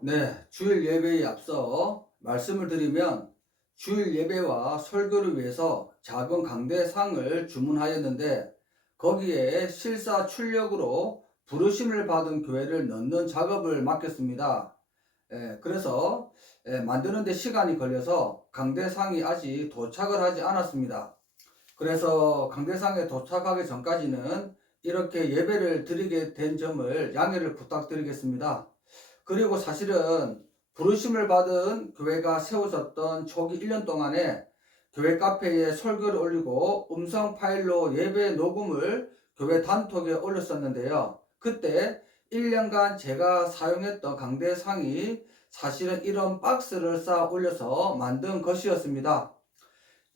네, 주일 예배에 앞서 말씀을 드리면 주일 예배와 설교를 위해서 작은 강대상을 주문하였는데 거기에 실사 출력으로 부르심을 받은 교회를 넣는 작업을 맡겼습니다. 그래서 만드는데 시간이 걸려서 강대상이 아직 도착을 하지 않았습니다. 그래서 강대상에 도착하기 전까지는 이렇게 예배를 드리게 된 점을 양해를 부탁드리겠습니다. 그리고 사실은 부르심을 받은 교회가 세워졌던 초기 1년 동안에 교회 카페에 설교를 올리고 음성 파일로 예배 녹음을 교회 단톡에 올렸었는데요. 그때 1년간 제가 사용했던 강대상이 사실은 이런 박스를 쌓아 올려서 만든 것이었습니다.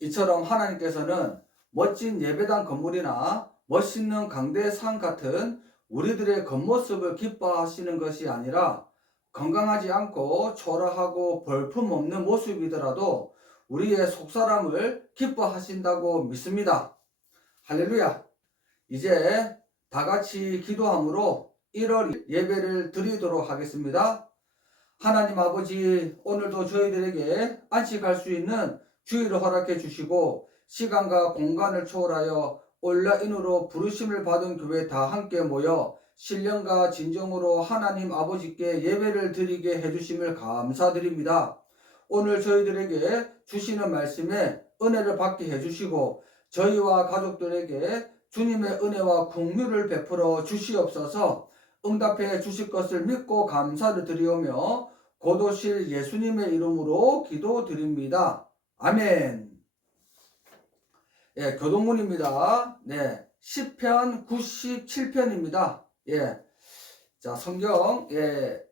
이처럼 하나님께서는 멋진 예배당 건물이나 멋있는 강대상 같은 우리들의 겉모습을 기뻐하시는 것이 아니라 건강하지 않고 초라하고 볼품없는 모습이더라도 우리의 속사람을 기뻐하신다고 믿습니다. 할렐루야. 이제 다 같이 기도함으로 1월 예배를 드리도록 하겠습니다. 하나님 아버지, 오늘도 저희들에게 안식할 수 있는 주일을 허락해 주시고 시간과 공간을 초월하여 온라인으로 부르심을 받은 교회 다 함께 모여 신령과 진정으로 하나님 아버지께 예배를 드리게 해주심을 감사드립니다. 오늘 저희들에게 주시는 말씀에 은혜를 받게 해주시고 저희와 가족들에게 주님의 은혜와 긍휼을 베풀어 주시옵소서. 응답해 주실 것을 믿고 감사를 드리오며 곧 오실 예수님의 이름으로 기도드립니다. 아멘. 예, 교동문입니다. 네, 시편 97편입니다. 예, 자, 성경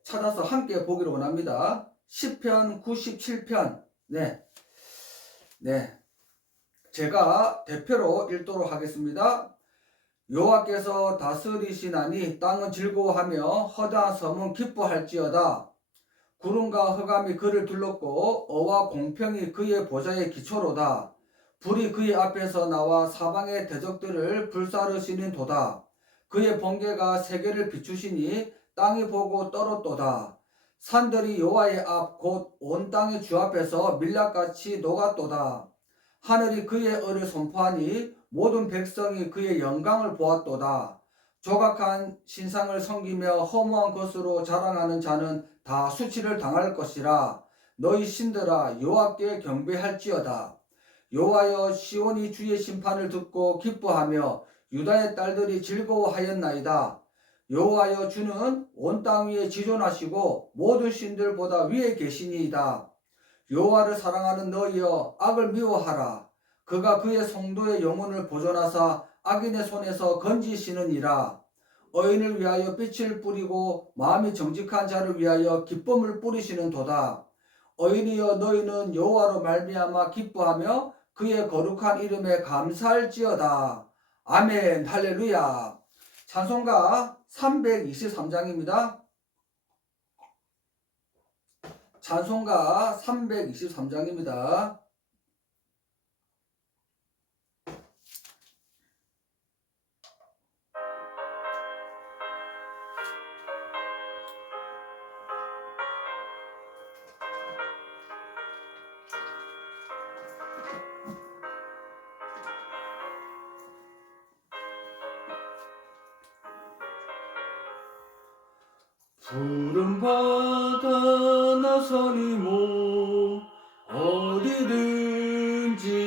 찾아서 함께 보기를 원합니다. 시편 97편. 네, 제가 대표로 읽도록 하겠습니다. 여호와께서 다스리시나니 땅은 즐거워하며 허다한 섬은 기뻐할지어다. 구름과 흑암이 그를 둘렀고 어와 공평이 그의 보좌의 기초로다. 불이 그의 앞에서 나와 사방의 대적들을 불사르시는 도다. 그의 번개가 세계를 비추시니 땅이 보고 떨었도다. 산들이 여호와의 앞 곧 온 땅의 주 앞에서 밀랍같이 녹았도다. 하늘이 그의 의를 선포하니 모든 백성이 그의 영광을 보았도다. 조각한 신상을 섬기며 허무한 것으로 자랑하는 자는 다 수치를 당할 것이라. 너희 신들아 여호와께 경배할지어다. 여호와여, 시온이 주의 심판을 듣고 기뻐하며 유다의 딸들이 즐거워하였나이다. 여호와여, 주는 온 땅 위에 지존하시고 모든 신들보다 위에 계시니이다. 여호와를 사랑하는 너희여, 악을 미워하라. 그가 그의 성도의 영혼을 보존하사 악인의 손에서 건지시느니라. 의인을 위하여 빛을 뿌리고 마음이 정직한 자를 위하여 기쁨을 뿌리시는 도다. 의인이여, 너희는 여호와로 말미암아 기뻐하며 그의 거룩한 이름에 감사할지어다. 아멘. 할렐루야. 찬송가 323장입니다. 찬송가 323장입니다. 푸른 바다 나서니 모 어디든지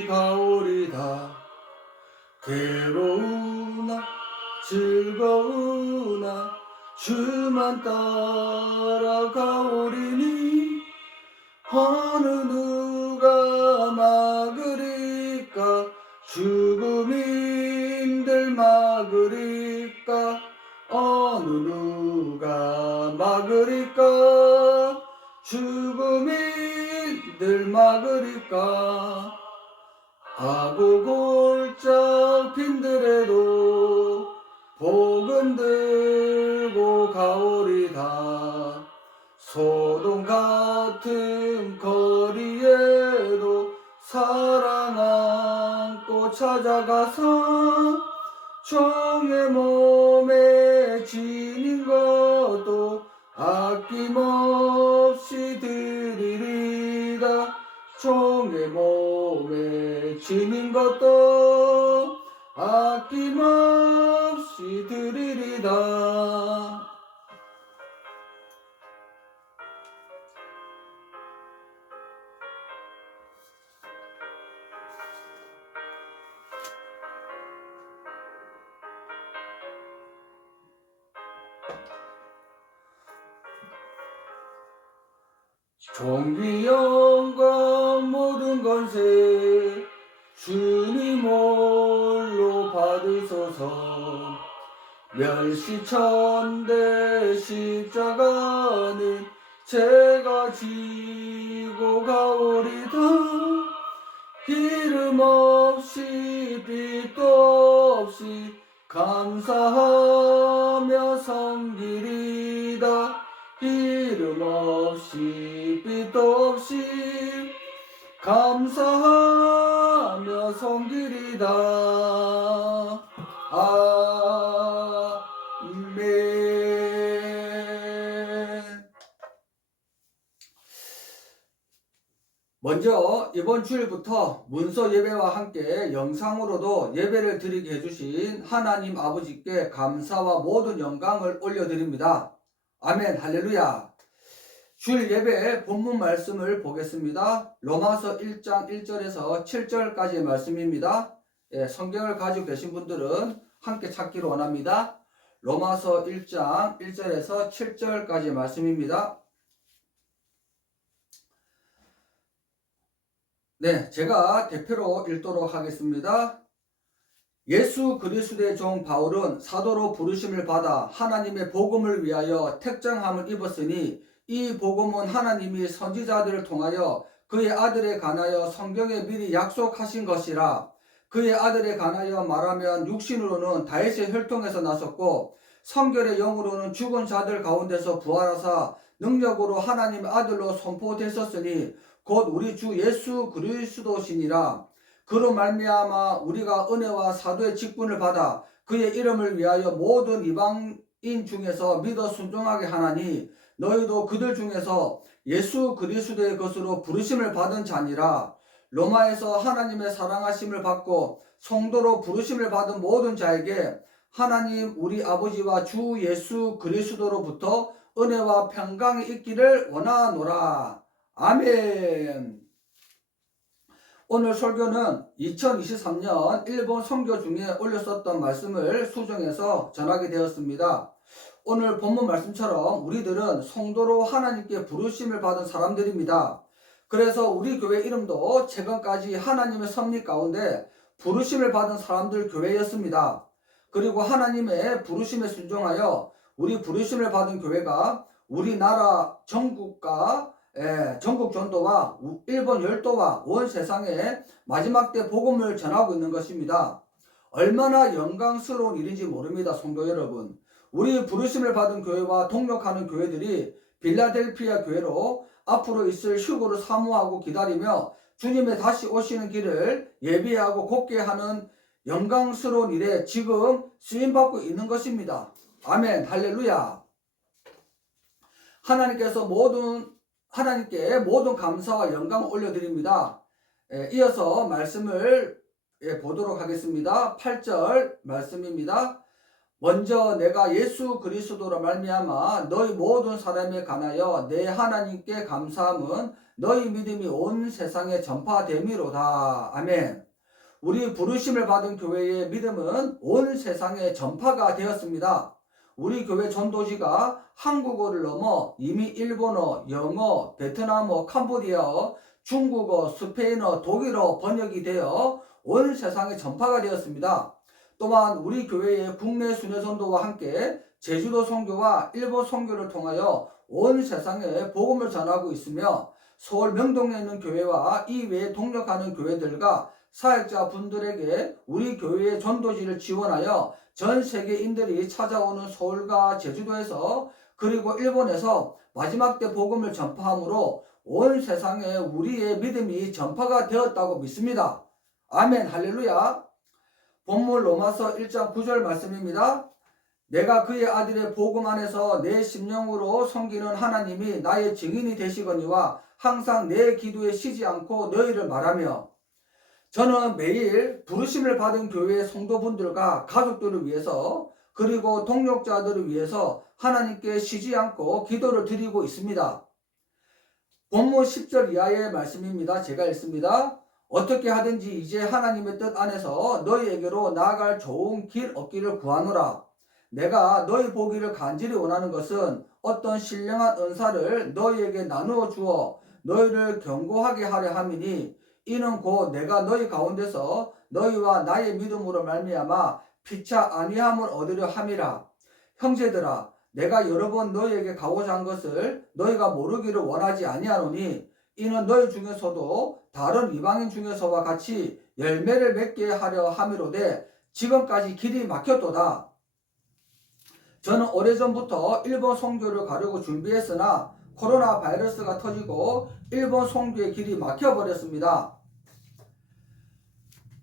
가오리다. 괴로우나 즐거우나 주만 따라가오리니 어느 누가 막으리까. 죽음인들 막으리까. 어느 누가 막으리까. 죽음인들 막으리까. 하고 골짝 빈들에도 복음 들고 가오리다. 소돔 같은 거리에도 사랑 안고 찾아가서 종의 몸에 지닌 것도 아낌없이 내 몸에 짐인 것도 아낌없이 드리리다. 존귀 영광 모든 권세 주님 홀로 받으소서. 멸시천대 십자가는 제가 지고 가오리다. 기름 없이 빛도 없이 감사하며 섬기리다. 기름 없이 빛도 없이 감사하며 섬기리다. 아멘. 먼저 이번 주일부터 문서 예배와 함께 영상으로도 예배를 드리게 해주신 하나님 아버지께 감사와 모든 영광을 올려드립니다. 아멘, 할렐루야. 주일 예배 본문 말씀을 보겠습니다. 로마서 1장 1절에서 7절까지의 말씀입니다. 성경을 가지고 계신 분들은 함께 찾기를 원합니다. 로마서 1장 1절에서 7절까지의 말씀입니다. 네, 제가 대표로 읽도록 하겠습니다. 예수 그리스도의 종 바울은 사도로 부르심을 받아 하나님의 복음을 위하여 택정함을 입었으니 이 복음은 하나님이 선지자들을 통하여 그의 아들에 관하여 성경에 미리 약속하신 것이라. 그의 아들에 관하여 말하면 육신으로는 다윗의 혈통에서 나섰고 성결의 영으로는 죽은 자들 가운데서 부활하사 능력으로 하나님의 아들로 선포되셨으니 곧 우리 주 예수 그리스도시니라. 그로 말미암아 우리가 은혜와 사도의 직분을 받아 그의 이름을 위하여 모든 이방인 중에서 믿어 순종하게 하나니 너희도 그들 중에서 예수 그리스도의 것으로 부르심을 받은 자니라. 로마에서 하나님의 사랑하심을 받고 성도로 부르심을 받은 모든 자에게 하나님 우리 아버지와 주 예수 그리스도로부터 은혜와 평강이 있기를 원하노라. 아멘. 오늘 설교는 2023년 일본 선교 중에 올렸었던 말씀을 수정해서 전하게 되었습니다. 오늘 본문 말씀처럼 우리들은 성도로 하나님께 부르심을 받은 사람들입니다. 그래서 우리 교회 이름도 최근까지 하나님의 섭리 가운데 부르심을 받은 사람들 교회였습니다. 그리고 하나님의 부르심에 순종하여 우리 부르심을 받은 교회가 우리나라 전국과 전국 전도와 일본 열도와 온 세상에 마지막 때 복음을 전하고 있는 것입니다. 얼마나 영광스러운 일인지 모릅니다, 성도 여러분. 우리 부르심을 받은 교회와 동력하는 교회들이 빌라델피아 교회로 앞으로 있을 휴거를 사모하고 기다리며 주님의 다시 오시는 길을 예비하고 곧게 하는 영광스러운 일에 지금 쓰임받고 있는 것입니다. 아멘, 할렐루야. 하나님께 모든 감사와 영광을 올려드립니다. 이어서 말씀을 보도록 하겠습니다. 8절 말씀입니다. 먼저 내가 예수 그리스도로 말미암아 너희 모든 사람에 관하여 내 하나님께 감사함은 너희 믿음이 온 세상에 전파됨이로다. 아멘. 우리 부르심을 받은 교회의 믿음은 온 세상에 전파가 되었습니다. 우리 교회 전도지가 한국어를 넘어 이미 일본어, 영어, 베트남어, 캄보디아어, 중국어, 스페인어, 독일어 번역이 되어 온 세상에 전파가 되었습니다. 또한 우리 교회의 국내 순회 전도와 함께 제주도 선교와 일본 선교를 통하여 온 세상에 복음을 전하고 있으며 서울 명동에 있는 교회와 이외에 동력하는 교회들과 사역자 분들에게 우리 교회의 전도지를 지원하여 전 세계인들이 찾아오는 서울과 제주도에서 그리고 일본에서 마지막 때 복음을 전파함으로 온 세상에 우리의 믿음이 전파가 되었다고 믿습니다. 아멘, 할렐루야. 본문 로마서 1장 9절 말씀입니다. 내가 그의 아들의 복음 안에서 내 심령으로 섬기는 하나님이 나의 증인이 되시거니와 항상 내 기도에 쉬지 않고 너희를 말하며 저는 매일 부르심을 받은 교회의 성도분들과 가족들을 위해서 그리고 동역자들을 위해서 하나님께 쉬지 않고 기도를 드리고 있습니다. 본문 10절 이하의 말씀입니다. 제가 읽습니다. 어떻게 하든지 이제 하나님의 뜻 안에서 너희에게로 나아갈 좋은 길 얻기를 구하노라. 내가 너희 보기를 간절히 원하는 것은 어떤 신령한 은사를 너희에게 나누어 주어 너희를 견고하게 하려 함이니 이는 곧 내가 너희 가운데서 너희와 나의 믿음으로 말미암아 피차 아니함을 얻으려 함이라. 형제들아, 내가 여러 번 너희에게 가고자 한 것을 너희가 모르기를 원하지 아니하노니 이는 너희 중에서도 다른 이방인 중에서와 같이 열매를 맺게 하려 함이로되 지금까지 길이 막혔도다. 저는 오래전부터 일본 선교를 가려고 준비했으나 코로나 바이러스가 터지고 일본 선교의 길이 막혀버렸습니다.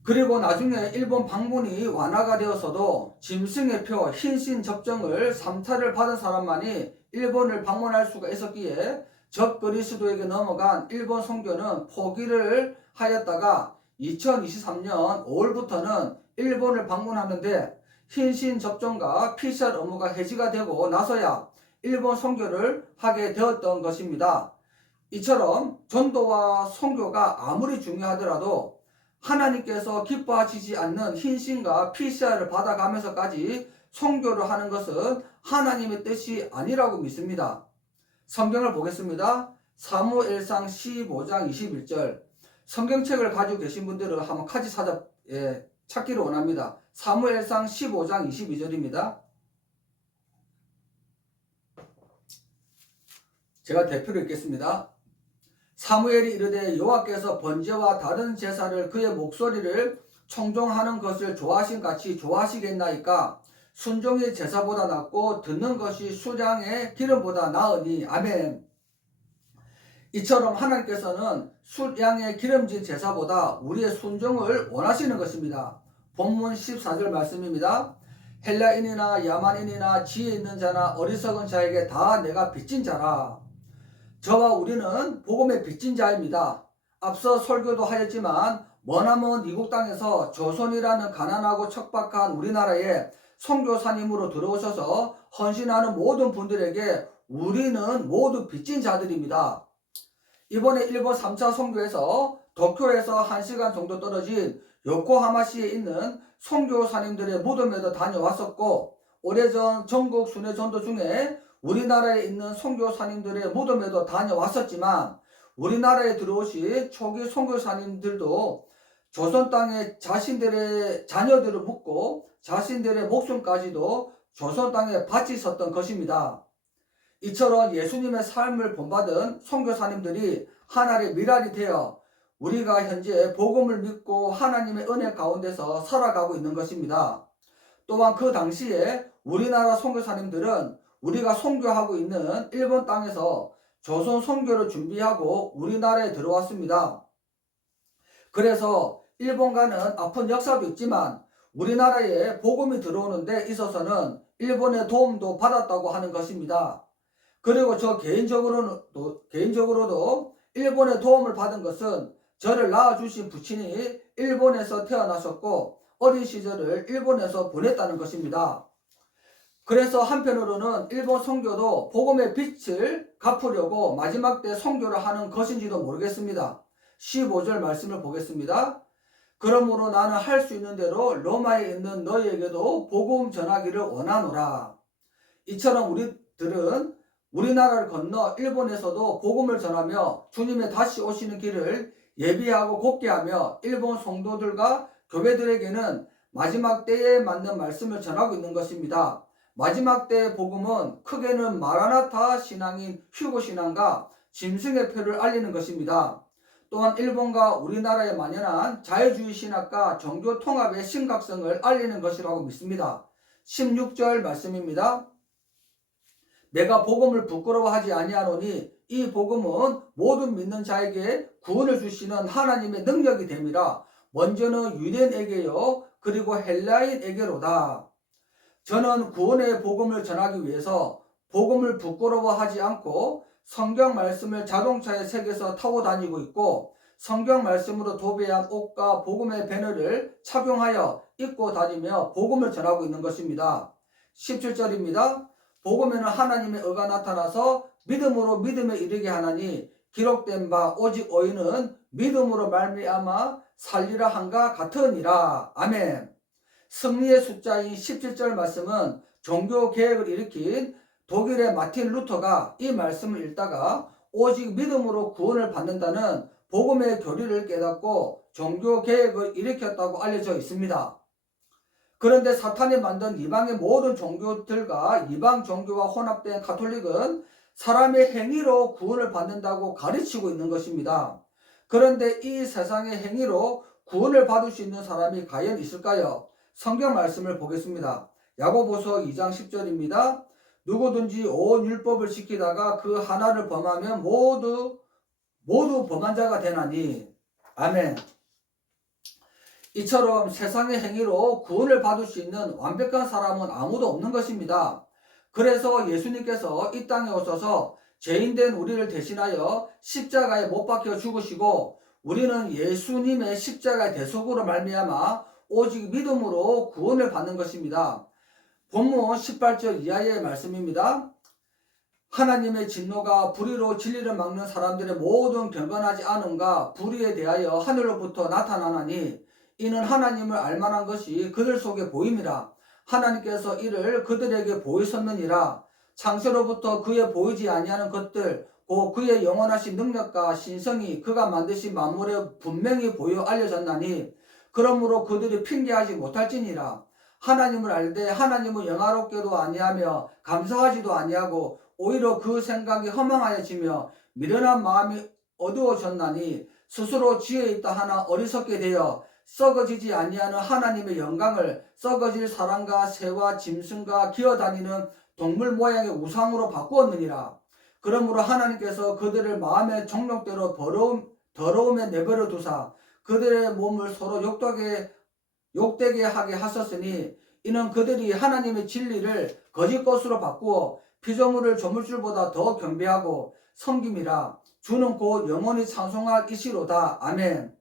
그리고 나중에 일본 방문이 완화가 되었어도 짐승의 표 흰신 접종을 3차를 받은 사람만이 일본을 방문할 수가 있었기에 적 그리스도에게 넘어간 일본 선교는 포기를 하였다가 2023년 5월부터는 일본을 방문하는데 흰신 접종과 PCR 의무가 해지가 되고 나서야 일본 선교를 하게 되었던 것입니다. 이처럼 전도와 선교가 아무리 중요하더라도 하나님께서 기뻐하시지 않는 흰신과 PCR을 받아가면서까지 선교를 하는 것은 하나님의 뜻이 아니라고 믿습니다. 성경을 보겠습니다. 사무엘상 15장 21절. 성경책을 가지고 계신 분들은 한번 같이 찾기를 원합니다. 사무엘상 15장 22절입니다. 제가 대표로 읽겠습니다. 사무엘이 이르되 여호와께서 번제와 다른 제사를 그의 목소리를 청종하는 것을 좋아하신 같이 좋아하시겠나이까 순종이 제사보다 낫고 듣는 것이 수량의 기름보다 나으니 아멘. 이처럼 하나님께서는 수량의 기름진 제사보다 우리의 순종을 원하시는 것입니다. 본문 14절 말씀입니다. 헬라인이나 야만인이나 지혜 있는 자나 어리석은 자에게 다 내가 빚진 자라. 저와 우리는 복음의 빚진 자입니다. 앞서 설교도 하였지만 머나먼 이국 땅에서 조선이라는 가난하고 척박한 우리나라에 선교사님으로 들어오셔서 헌신하는 모든 분들에게 우리는 모두 빚진 자들입니다. 이번에 일본 3차 선교에서 도쿄에서 1시간 정도 떨어진 요코하마시에 있는 선교사님들의 무덤에도 다녀왔었고 오래전 전국 순회 전도 중에 우리나라에 있는 선교사님들의 무덤에도 다녀왔었지만 우리나라에 들어오신 초기 선교사님들도 조선 땅에 자신들의 자녀들을 묻고 자신들의 목숨까지도 조선 땅에 바치셨던 것입니다. 이처럼 예수님의 삶을 본받은 선교사님들이 하나의 미랄이 되어 우리가 현재 복음을 믿고 하나님의 은혜 가운데서 살아가고 있는 것입니다. 또한 그 당시에 우리나라 선교사님들은 우리가 선교하고 있는 일본 땅에서 조선 선교를 준비하고 우리나라에 들어왔습니다. 그래서 일본과는 아픈 역사도 있지만 우리나라에 복음이 들어오는 데 있어서는 일본의 도움도 받았다고 하는 것입니다. 그리고 저 개인적으로도 일본의 도움을 받은 것은 저를 낳아주신 부친이 일본에서 태어나셨고 어린 시절을 일본에서 보냈다는 것입니다. 그래서 한편으로는 일본 선교도 복음의 빛을 갚으려고 마지막 때 선교를 하는 것인지도 모르겠습니다. 15절 말씀을 보겠습니다. 그러므로 나는 할 수 있는 대로 로마에 있는 너희에게도 복음 전하기를 원하노라. 이처럼 우리들은 우리나라를 건너 일본에서도 복음을 전하며 주님의 다시 오시는 길을 예비하고 곧게 하며 일본 성도들과 교회들에게는 마지막 때에 맞는 말씀을 전하고 있는 것입니다. 마지막 때의 복음은 크게는 마라나타 신앙인 휴고 신앙과 짐승의 표를 알리는 것입니다. 또한 일본과 우리나라에 만연한 자유주의 신학과 종교 통합의 심각성을 알리는 것이라고 믿습니다. 16절 말씀입니다. 내가 복음을 부끄러워하지 아니하노니 이 복음은 모든 믿는 자에게 구원을 주시는 하나님의 능력이 됨이라. 먼저는 유대인에게요 그리고 헬라인에게로다. 저는 구원의 복음을 전하기 위해서 복음을 부끄러워하지 않고 성경 말씀을 자동차에 새겨서 타고 다니고 있고, 성경 말씀으로 도배한 옷과 복음의 배너를 착용하여 입고 다니며 복음을 전하고 있는 것입니다. 17절입니다. 복음에는 하나님의 의가 나타나서 믿음으로 믿음에 이르게 하나니 기록된 바 오직 의인은 믿음으로 말미암아 살리라 한가 같으니라. 아멘. 승리의 숫자인 17절 말씀은 종교 개혁을 일으킨 독일의 마틴 루터가 이 말씀을 읽다가 오직 믿음으로 구원을 받는다는 복음의 교리를 깨닫고 종교 개혁을 일으켰다고 알려져 있습니다. 그런데 사탄이 만든 이방의 모든 종교들과 이방 종교와 혼합된 가톨릭은 사람의 행위로 구원을 받는다고 가르치고 있는 것입니다. 그런데 이 세상의 행위로 구원을 받을 수 있는 사람이 과연 있을까요? 성경 말씀을 보겠습니다. 야고보서 2장 10절입니다. 누구든지 온 율법을 지키다가 그 하나를 범하면 모두 범한 자가 되나니. 아멘. 이처럼 세상의 행위로 구원을 받을 수 있는 완벽한 사람은 아무도 없는 것입니다. 그래서 예수님께서 이 땅에 오셔서 죄인된 우리를 대신하여 십자가에 못 박혀 죽으시고, 우리는 예수님의 십자가의 대속으로 말미암아 오직 믿음으로 구원을 받는 것입니다. 본문 18절 이하의 말씀입니다. 하나님의 진노가 불의로 진리를 막는 사람들의 모든 경건하지 않음과 불의에 대하여 하늘로부터 나타나나니 이는 하나님을 알만한 것이 그들 속에 보임이라. 하나님께서 이를 그들에게 보이셨느니라. 창세로부터 그의 보이지 아니하는 것들 곧 그의 영원하신 능력과 신성이 그가 만드신 만물에 분명히 보여 알려졌나니 그러므로 그들이 핑계하지 못할지니라. 하나님을 알되 하나님은 영화롭게도 아니하며 감사하지도 아니하고 오히려 그 생각이 허망하여지며 미련한 마음이 어두워졌나니 스스로 지혜 있다 하나 어리석게 되어 썩어지지 아니하는 하나님의 영광을 썩어질 사람과 새와 짐승과 기어다니는 동물 모양의 우상으로 바꾸었느니라. 그러므로 하나님께서 그들을 마음의 정욕대로 더러움에 내버려 두사 그들의 몸을 서로 욕되게 하게 하셨으니 이는 그들이 하나님의 진리를 거짓 것으로 바꾸어 피조물을 조물줄보다 더 경배하고 섬김이라. 주는 곧 영원히 찬송할 이시로다. 아멘.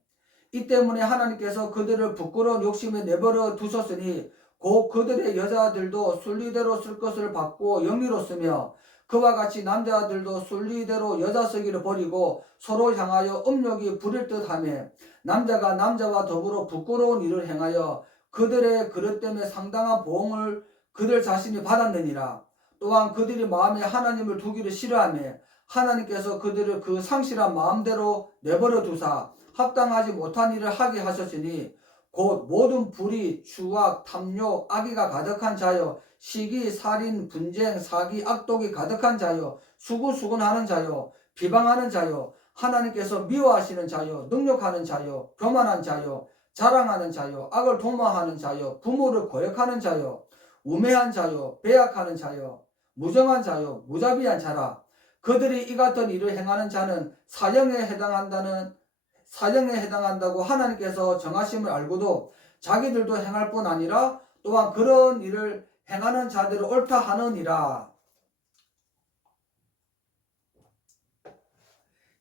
이 때문에 하나님께서 그들을 부끄러운 욕심에 내버려 두셨으니 곧 그들의 여자들도 순리대로 쓸 것을 받고 영리로 쓰며 그와 같이 남자들도 순리대로 여자 쓰기를 버리고 서로 향하여 음욕이 부릴 듯하며 남자가 남자와 더불어 부끄러운 일을 행하여 그들의 그릇 때문에 상당한 보응을 그들 자신이 받았느니라. 또한 그들이 마음에 하나님을 두기를 싫어하며 하나님께서 그들을 그 상실한 마음대로 내버려 두사 합당하지 못한 일을 하게 하셨으니 곧 모든 불의, 추악, 탐욕, 악의가 가득한 자요 시기, 살인, 분쟁, 사기, 악독이 가득한 자요 수구수군하는 자요 비방하는 자요 하나님께서 미워하시는 자요 능욕하는 자요 교만한 자요 자랑하는 자요 악을 도모하는 자요 부모를 거역하는 자요 우매한 자요 배약하는 자요 무정한 자요 무자비한 자라. 그들이 이 같은 일을 행하는 자는 사형에 해당한다고 하나님께서 정하심을 알고도 자기들도 행할 뿐 아니라 또한 그런 일을 행하는 자들을 옳다 하느니라.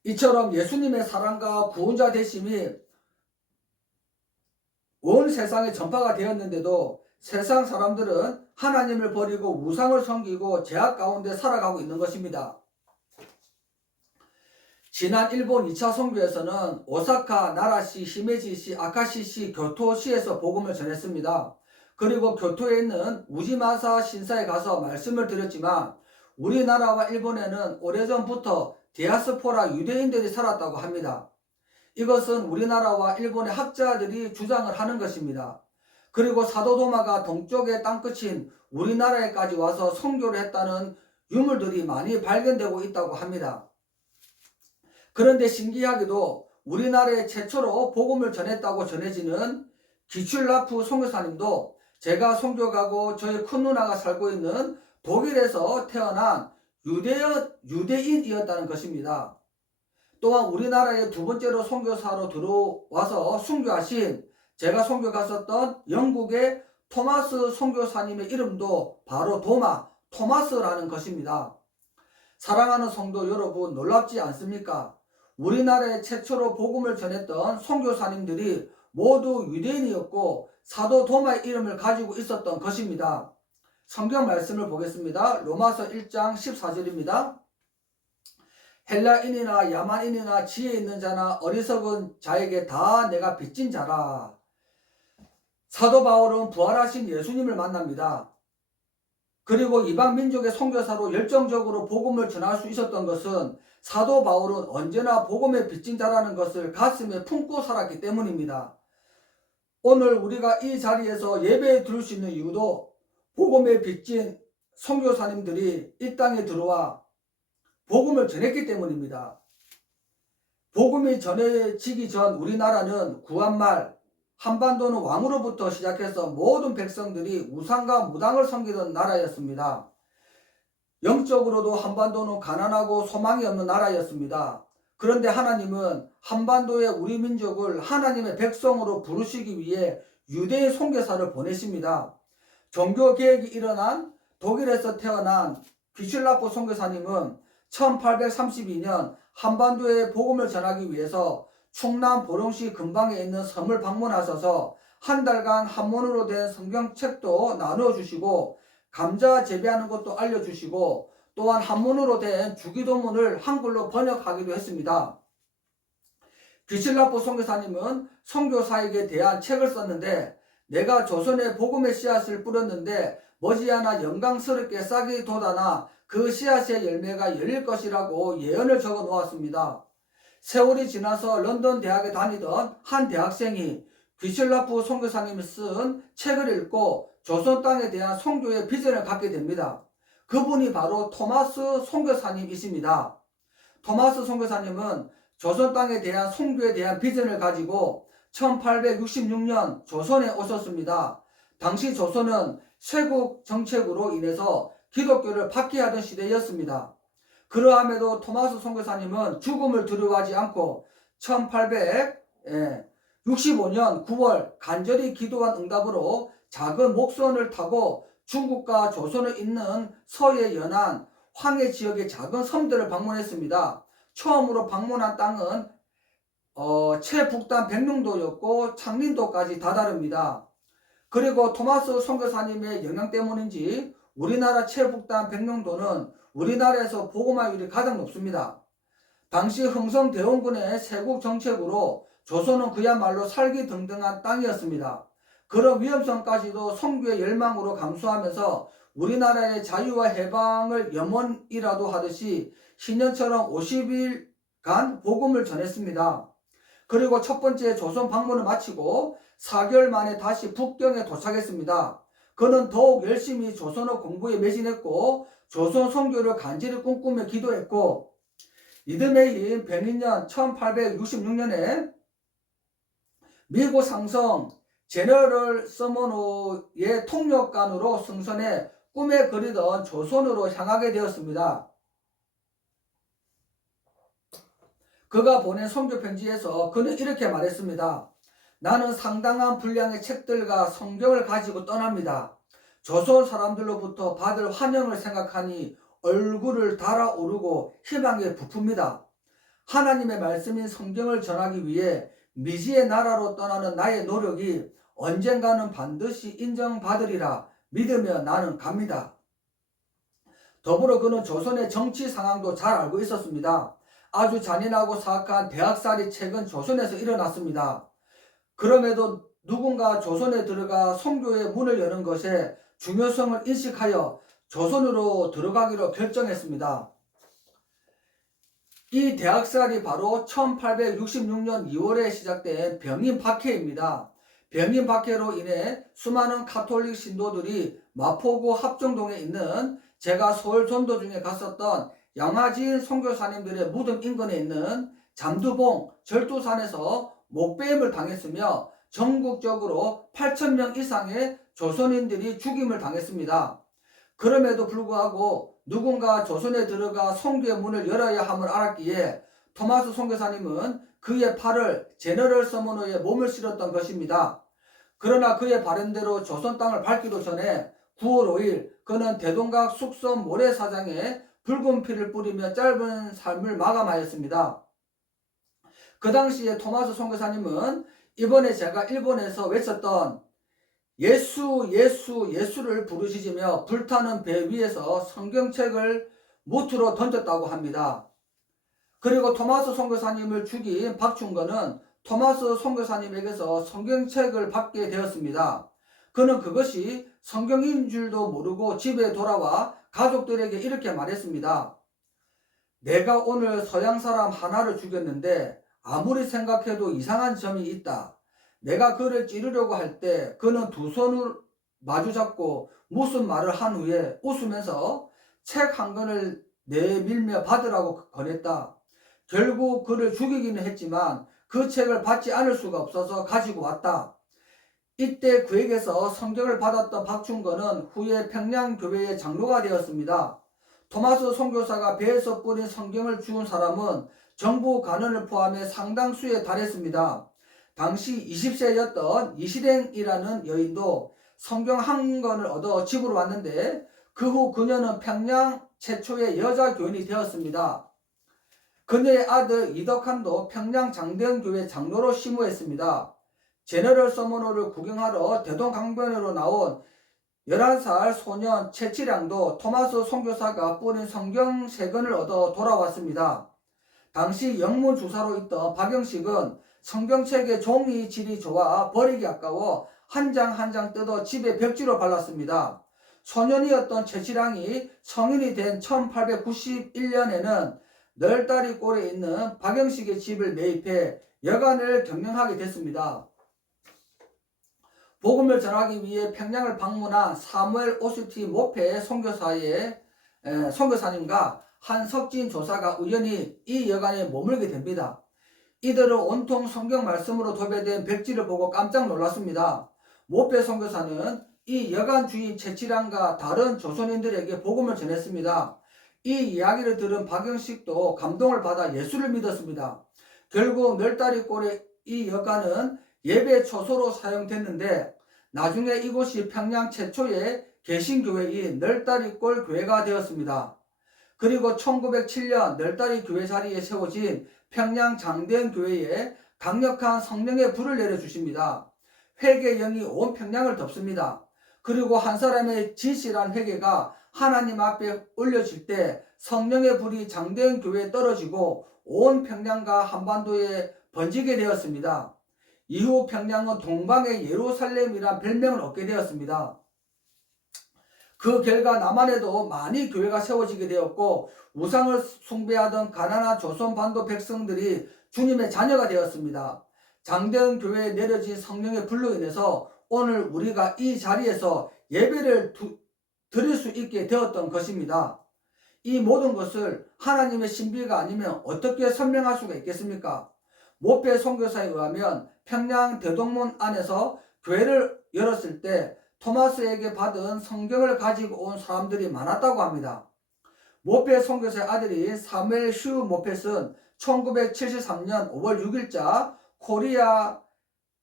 이처럼 예수님의 사랑과 구원자 되심이 온 세상에 전파가 되었는데도 세상 사람들은 하나님을 버리고 우상을 섬기고 죄악 가운데 살아가고 있는 것입니다. 지난 일본 2차 선교에서는 오사카, 나라시, 히메지시, 아카시시, 교토시에서 복음을 전했습니다. 그리고 교토에 있는 우지마사 신사에 가서 말씀을 드렸지만 우리나라와 일본에는 오래전부터 디아스포라 유대인들이 살았다고 합니다. 이것은 우리나라와 일본의 학자들이 주장을 하는 것입니다. 그리고 사도 도마가 동쪽의 땅끝인 우리나라에까지 와서 선교를 했다는 유물들이 많이 발견되고 있다고 합니다. 그런데 신기하게도 우리나라에 최초로 복음을 전했다고 전해지는 기출라프 선교사님도 제가 선교 가고 저희 큰 누나가 살고 있는 독일에서 태어난 유대인이었다는 것입니다. 또한 우리나라에 두 번째로 선교사로 들어와서 순교하신 제가 선교 갔었던 영국의 토마스 선교사님의 이름도 바로 토마스라는 것입니다. 사랑하는 성도 여러분, 놀랍지 않습니까? 우리나라에 최초로 복음을 전했던 선교사님들이 모두 유대인이었고 사도 도마의 이름을 가지고 있었던 것입니다. 성경 말씀을 보겠습니다. 로마서 1장 14절입니다. 헬라인이나 야만인이나 지혜 있는 자나 어리석은 자에게 다 내가 빚진 자라. 사도 바울은 부활하신 예수님을 만납니다. 그리고 이방 민족의 선교사로 열정적으로 복음을 전할 수 있었던 것은 사도 바울은 언제나 복음의 빚진 자라는 것을 가슴에 품고 살았기 때문입니다. 오늘 우리가 이 자리에서 예배에 들을 수 있는 이유도 복음의 빚진 선교사님들이 이 땅에 들어와 복음을 전했기 때문입니다. 복음이 전해지기 전 우리나라는 구한말, 한반도는 왕으로부터 시작해서 모든 백성들이 우상과 무당을 섬기던 나라였습니다. 영적으로도 한반도는 가난하고 소망이 없는 나라였습니다. 그런데 하나님은 한반도의 우리 민족을 하나님의 백성으로 부르시기 위해 유대인 선교사를 보내십니다. 종교개혁이 일어난 독일에서 태어난 귀실라프 선교사님은 1832년 한반도에 복음을 전하기 위해서 충남 보령시 근방에 있는 섬을 방문하셔서 한 달간 한문으로 된 성경책도 나누어 주시고 감자 재배하는 것도 알려주시고 또한 한문으로 된 주기도문을 한글로 번역하기도 했습니다. 귀실라프 선교사님은 선교사에게 대한 책을 썼는데 내가 조선에 복음의 씨앗을 뿌렸는데 머지않아 영광스럽게 싹이 돋아나 그 씨앗의 열매가 열릴 것이라고 예언을 적어 놓았습니다. 세월이 지나서 런던 대학에 다니던 한 대학생이 귀실라프 선교사님이 쓴 책을 읽고 조선 땅에 대한 선교의 비전을 갖게 됩니다. 그분이 바로 토마스 선교사님이십니다. 토마스 선교사님은 조선 땅에 대한 선교에 대한 비전을 가지고 1866년 조선에 오셨습니다. 당시 조선은 쇄국 정책으로 인해서 기독교를 박해하던 시대였습니다. 그러함에도 토마스 선교사님은 죽음을 두려워하지 않고 1865년 9월 간절히 기도한 응답으로 작은 목선을 타고 중국과 조선에 있는 서해 연안 황해 지역의 작은 섬들을 방문했습니다. 처음으로 방문한 땅은 최북단 백령도였고 창린도까지 다다릅니다. 그리고 토마스 선교사님의 영향 때문인지 우리나라 최북단 백령도는 우리나라에서 복음화율이 가장 높습니다. 당시 흥성대원군의 세국 정책으로 조선은 그야말로 살기 등등한 땅이었습니다. 그런 위험성까지도 선교의 열망으로 감수하면서 우리나라의 자유와 해방을 염원이라도 하듯이 신년처럼 50일간 복음을 전했습니다. 그리고 첫 번째 조선 방문을 마치고 4개월 만에 다시 북경에 도착했습니다. 그는 더욱 열심히 조선어 공부에 매진했고 조선 선교를 간절히 꿈꾸며 기도했고 이듬해인 병인년 1866년에 미국 상성 제너럴 서머노의 통역관으로 승선해 꿈에 그리던 조선으로 향하게 되었습니다. 그가 보낸 선교편지에서 그는 이렇게 말했습니다. 나는 상당한 분량의 책들과 성경을 가지고 떠납니다. 조선 사람들로부터 받을 환영을 생각하니 얼굴을 달아오르고 희망에 부풉니다. 하나님의 말씀인 성경을 전하기 위해 미지의 나라로 떠나는 나의 노력이 언젠가는 반드시 인정받으리라 믿으며 나는 갑니다. 더불어 그는 조선의 정치 상황도 잘 알고 있었습니다. 아주 잔인하고 사악한 대학살이 최근 조선에서 일어났습니다. 그럼에도 누군가 조선에 들어가 선교의 문을 여는 것에 중요성을 인식하여 조선으로 들어가기로 결정했습니다. 이 대학살이 바로 1866년 2월에 시작된 병인 박해입니다. 병인 박해로 인해 수많은 카톨릭 신도들이 마포구 합정동에 있는 제가 서울 전도 중에 갔었던 양화진 선교사님들의 무덤 인근에 있는 잠두봉 절두산에서 목배임을 당했으며 전국적으로 8,000명 이상의 조선인들이 죽임을 당했습니다. 그럼에도 불구하고 누군가 조선에 들어가 선교의 문을 열어야 함을 알았기에 토마스 선교사님은 그의 팔을 제너럴 서머노에 몸을 실었던 것입니다. 그러나 그의 바람대로 조선 땅을 밟기도 전에 9월 5일 그는 대동강 숙성 모래사장에 붉은 피를 뿌리며 짧은 삶을 마감하였습니다. 그 당시에 토마스 선교사님은 이번에 제가 일본에서 외쳤던 예수 예수 예수를 부르짖으며 불타는 배 위에서 성경책을 무트로 던졌다고 합니다. 그리고 토마스 선교사님을 죽인 박충건은 토마스 선교사님에게서 성경책을 받게 되었습니다. 그는 그것이 성경인 줄도 모르고 집에 돌아와 가족들에게 이렇게 말했습니다. 내가 오늘 서양 사람 하나를 죽였는데 아무리 생각해도 이상한 점이 있다. 내가 그를 찌르려고 할 때 그는 두 손을 마주 잡고 무슨 말을 한 후에 웃으면서 책 한 권을 내밀며 받으라고 권했다. 결국 그를 죽이기는 했지만 그 책을 받지 않을 수가 없어서 가지고 왔다. 이때 그에게서 성경을 받았던 박충건은 후에 평양교회의 장로가 되었습니다. 토마스 선교사가 배에서 뿌린 성경을 주운 사람은 정부 관원을 포함해 상당수에 달했습니다. 당시 20세였던 이시랭이라는 여인도 성경 한 권을 얻어 집으로 왔는데 그 후 그녀는 평양 최초의 여자 교인이 되었습니다. 그녀의 아들 이덕한도 평양 장대현교회 장로로 심우했습니다. 제너럴 서머너를 구경하러 대동강변으로 나온 11살 소년 최치량도 토마스 선교사가 뿌린 성경 3권을 얻어 돌아왔습니다. 당시 영무주사로 있던 박영식은 성경책의 종이 질이 좋아 버리기 아까워 한 장 한 장 뜯어 집에 벽지로 발랐습니다. 소년이었던 최치량이 성인이 된 1891년에는 널다리골에 있는 박영식의 집을 매입해 여관을 경영하게 됐습니다. 복음을 전하기 위해 평양을 방문한 사무엘 오스티 목회 선교사님과 한석진 조사가 우연히 이 여관에 머물게 됩니다. 이들은 온통 성경 말씀으로 도배된 벽지를 보고 깜짝 놀랐습니다. 목회 선교사는 이 여관 주인 최치량과 다른 조선인들에게 복음을 전했습니다. 이 이야기를 들은 박영식도 감동을 받아 예수를 믿었습니다. 결국 널다리골의 이 여관은 예배 초소로 사용됐는데 나중에 이곳이 평양 최초의 개신교회인 널다리골 교회가 되었습니다. 그리고 1907년 널다리 교회 자리에 세워진 평양 장대현 교회에 강력한 성령의 불을 내려주십니다. 회개의 영이 온 평양을 덮습니다. 그리고 한 사람의 진실한 회개가 하나님 앞에 올려질 때 성령의 불이 장대현 교회에 떨어지고 온 평양과 한반도에 번지게 되었습니다. 이후 평양은 동방의 예루살렘이란 별명을 얻게 되었습니다. 그 결과 남한에도 많이 교회가 세워지게 되었고 우상을 숭배하던 가난한 조선반도 백성들이 주님의 자녀가 되었습니다. 장대현 교회에 내려진 성령의 불로 인해서 오늘 우리가 이 자리에서 예배를 드릴 수 있게 되었던 것입니다. 이 모든 것을 하나님의 신비가 아니면 어떻게 설명할 수가 있겠습니까? 목회 선교사에 의하면 평양 대동문 안에서 교회를 열었을 때 토마스에게 받은 성경을 가지고 온 사람들이 많았다고 합니다. 모페 선교사의 아들인 사무엘 휴 모펫은 1973년 5월 6일자 코리아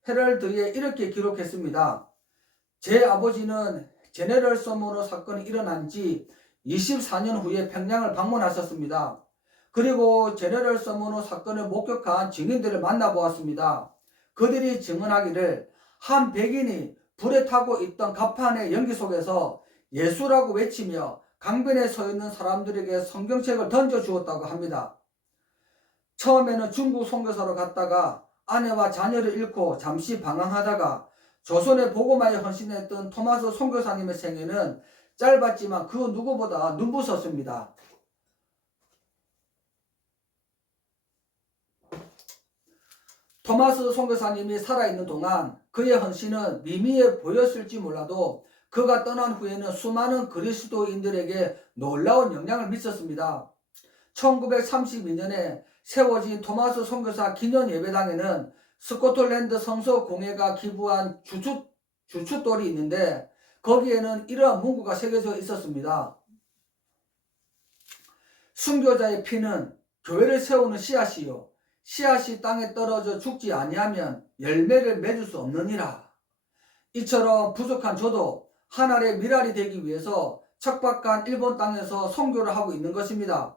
헤럴드에 이렇게 기록했습니다. 제 아버지는 제너럴 서머너 사건이 일어난 지 24년 후에 평양을 방문하셨습니다. 그리고 제너럴 서머너 사건을 목격한 증인들을 만나보았습니다. 그들이 증언하기를 한 백인이 불에 타고 있던 갑판의 연기 속에서 예수라고 외치며 강변에 서 있는 사람들에게 성경책을 던져주었다고 합니다. 처음에는 중국 선교사로 갔다가 아내와 자녀를 잃고 잠시 방황하다가 조선의 복음화에 헌신했던 토마스 선교사님의 생애는 짧았지만 그 누구보다 눈부셨습니다. 토마스 선교사님이 살아있는 동안 그의 헌신은 미미해 보였을지 몰라도 그가 떠난 후에는 수많은 그리스도인들에게 놀라운 영향을 미쳤습니다. 1932년에 세워진 토마스 선교사 기념 예배당에는 스코틀랜드 성서 공회가 기부한 주춧돌이 있는데 거기에는 이러한 문구가 새겨져 있었습니다. 순교자의 피는 교회를 세우는 씨앗이요 씨앗이 땅에 떨어져 죽지 아니하면 열매를 맺을 수 없느니라. 이처럼 부족한 저도 하나의 미랄이 되기 위해서 척박한 일본 땅에서 선교를 하고 있는 것입니다.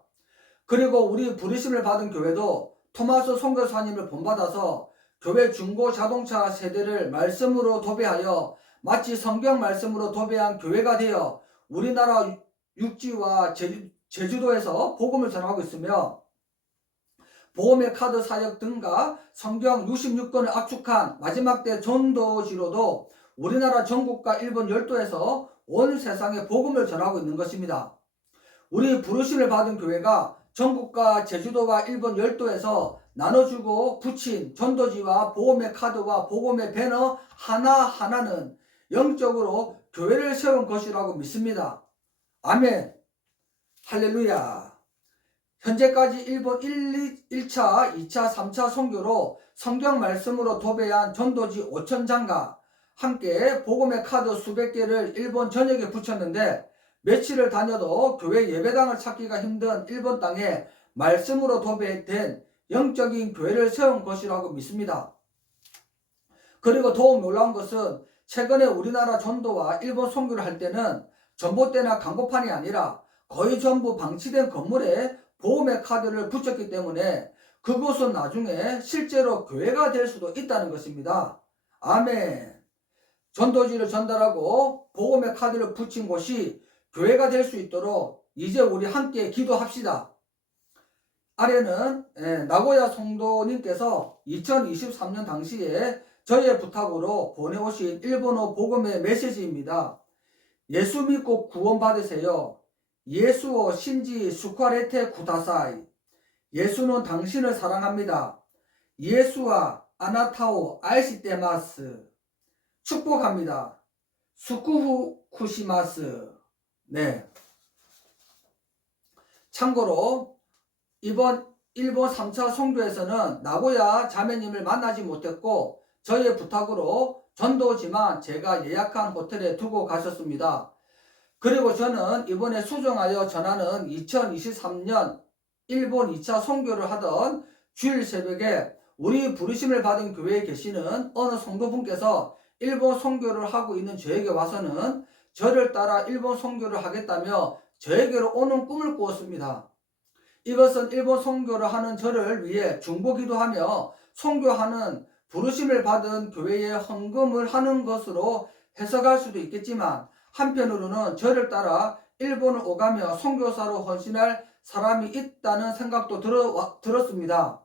그리고 우리 부르심을 받은 교회도 토마스 선교사님을 본받아서 교회 중고 자동차 세대를 말씀으로 도배하여 마치 성경 말씀으로 도배한 교회가 되어 우리나라 육지와 제주도에서 복음을 전하고 있으며, 보험의 카드 사역 등과 성경 66권을 압축한 마지막 때 전도지로도 우리나라 전국과 일본 열도에서 온 세상에 복음을 전하고 있는 것입니다. 우리 부르심을 받은 교회가 전국과 제주도와 일본 열도에서 나눠주고 붙인 전도지와 보험의 카드와 복음의 배너 하나하나는 영적으로 교회를 세운 것이라고 믿습니다. 아멘. 할렐루야. 현재까지 일본 1차, 2차, 3차 선교로 성경 말씀으로 도배한 전도지 5,000장과 함께 복음의 카드 수백 개를 일본 전역에 붙였는데, 며칠을 다녀도 교회 예배당을 찾기가 힘든 일본 땅에 말씀으로 도배된 영적인 교회를 세운 것이라고 믿습니다. 그리고 더욱 놀라운 것은 최근에 우리나라 전도와 일본 선교를 할 때는 전봇대나 광고판이 아니라 거의 전부 방치된 건물에 보험의 카드를 붙였기 때문에 그곳은 나중에 실제로 교회가 될 수도 있다는 것입니다. 아멘. 전도지를 전달하고 보험의 카드를 붙인 곳이 교회가 될 수 있도록 이제 우리 함께 기도합시다. 아래는 나고야 성도님께서 2023년 당시에 저의 부탁으로 보내오신 일본어 복음의 메시지입니다. 예수 믿고 구원받으세요. 예수오 신지 수카레테 구다사이. 예수는 당신을 사랑합니다. 예수와 아나타오 아이시테마스. 축복합니다. 수쿠후 쿠시마스. 네. 참고로 이번 일본 3차 선교에서는 나고야 자매님을 만나지 못했고 저의 부탁으로 전도지만 제가 예약한 호텔에 두고 가셨습니다. 그리고 저는 이번에 수정하여 전하는 2023년 일본 2차 선교를 하던 주일 새벽에 우리 부르심을 받은 교회에 계시는 어느 성도분께서 일본 선교를 하고 있는 저에게 와서는 저를 따라 일본 선교를 하겠다며 저에게로 오는 꿈을 꾸었습니다. 이것은 일본 선교를 하는 저를 위해 중보기도하며 선교하는 부르심을 받은 교회에 헌금을 하는 것으로 해석할 수도 있겠지만, 한편으로는 저를 따라 일본을 오가며 선교사로 헌신할 사람이 있다는 생각도 들었습니다.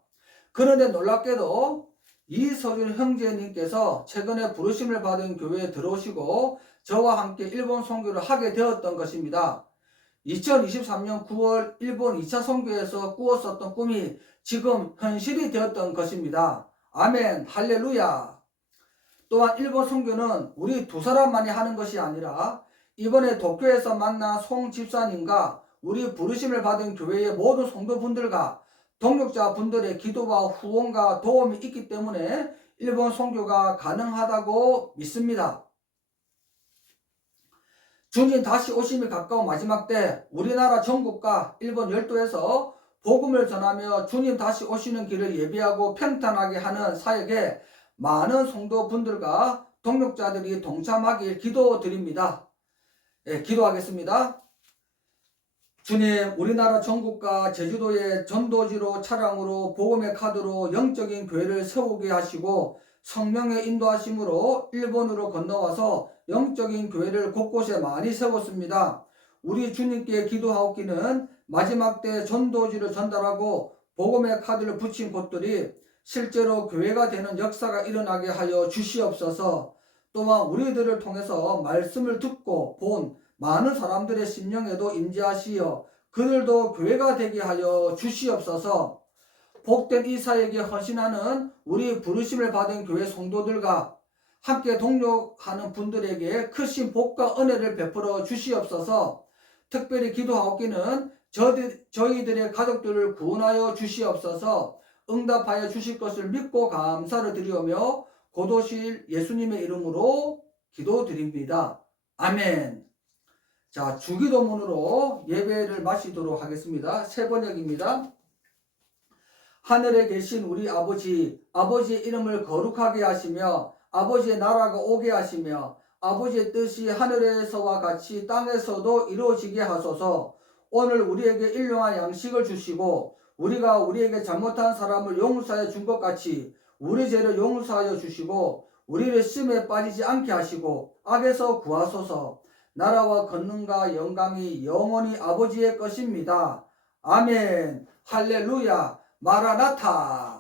그런데 놀랍게도 이서준 형제님께서 최근에 부르심을 받은 교회에 들어오시고 저와 함께 일본 선교를 하게 되었던 것입니다. 2023년 9월 일본 2차 선교에서 꾸었었던 꿈이 지금 현실이 되었던 것입니다. 아멘. 할렐루야. 또한 일본 선교는 우리 두 사람만이 하는 것이 아니라 이번에 도쿄에서 만난 송 집사님과 우리 부르심을 받은 교회의 모든 성도분들과 동역자분들의 기도와 후원과 도움이 있기 때문에 일본 선교가 가능하다고 믿습니다. 주님 다시 오심이 가까운 마지막 때 우리나라 전국과 일본 열도에서 복음을 전하며 주님 다시 오시는 길을 예비하고 평탄하게 하는 사역에 많은 성도분들과 동역자들이 동참하길 기도드립니다. 기도하겠습니다. 주님, 우리나라 전국과 제주도의 전도지로 차량으로 복음의 카드로 영적인 교회를 세우게 하시고 성령의 인도하심으로 일본으로 건너와서 영적인 교회를 곳곳에 많이 세웠습니다. 우리 주님께 기도하옵기는 마지막 때 전도지를 전달하고 복음의 카드를 붙인 곳들이 실제로 교회가 되는 역사가 일어나게 하여 주시옵소서. 또한 우리들을 통해서 말씀을 듣고 본 많은 사람들의 심령에도 임재하시어 그들도 교회가 되게 하여 주시옵소서. 복된 이 사역에 헌신하는 우리 부르심을 받은 교회 성도들과 함께 동력하는 분들에게 크신 복과 은혜를 베풀어 주시옵소서. 특별히 기도하옵기는 저희들의 가족들을 구원하여 주시옵소서. 응답하여 주실 것을 믿고 감사를 드리오며 곧 오실 예수님의 이름으로 기도드립니다. 아멘. 자, 주기도문으로 예배를 마치도록 하겠습니다. 새 번역입니다. 하늘에 계신 우리 아버지, 아버지의 이름을 거룩하게 하시며 아버지의 나라가 오게 하시며 아버지의 뜻이 하늘에서와 같이 땅에서도 이루어지게 하소서. 오늘 우리에게 일용할 양식을 주시고 우리가 우리에게 잘못한 사람을 용서하여 준 것 같이 우리 죄를 용서하여 주시고 우리를 시험에 빠지지 않게 하시고 악에서 구하소서. 나라와 권능과 영광이 영원히 아버지의 것입니다. 아멘. 할렐루야. 마라나타.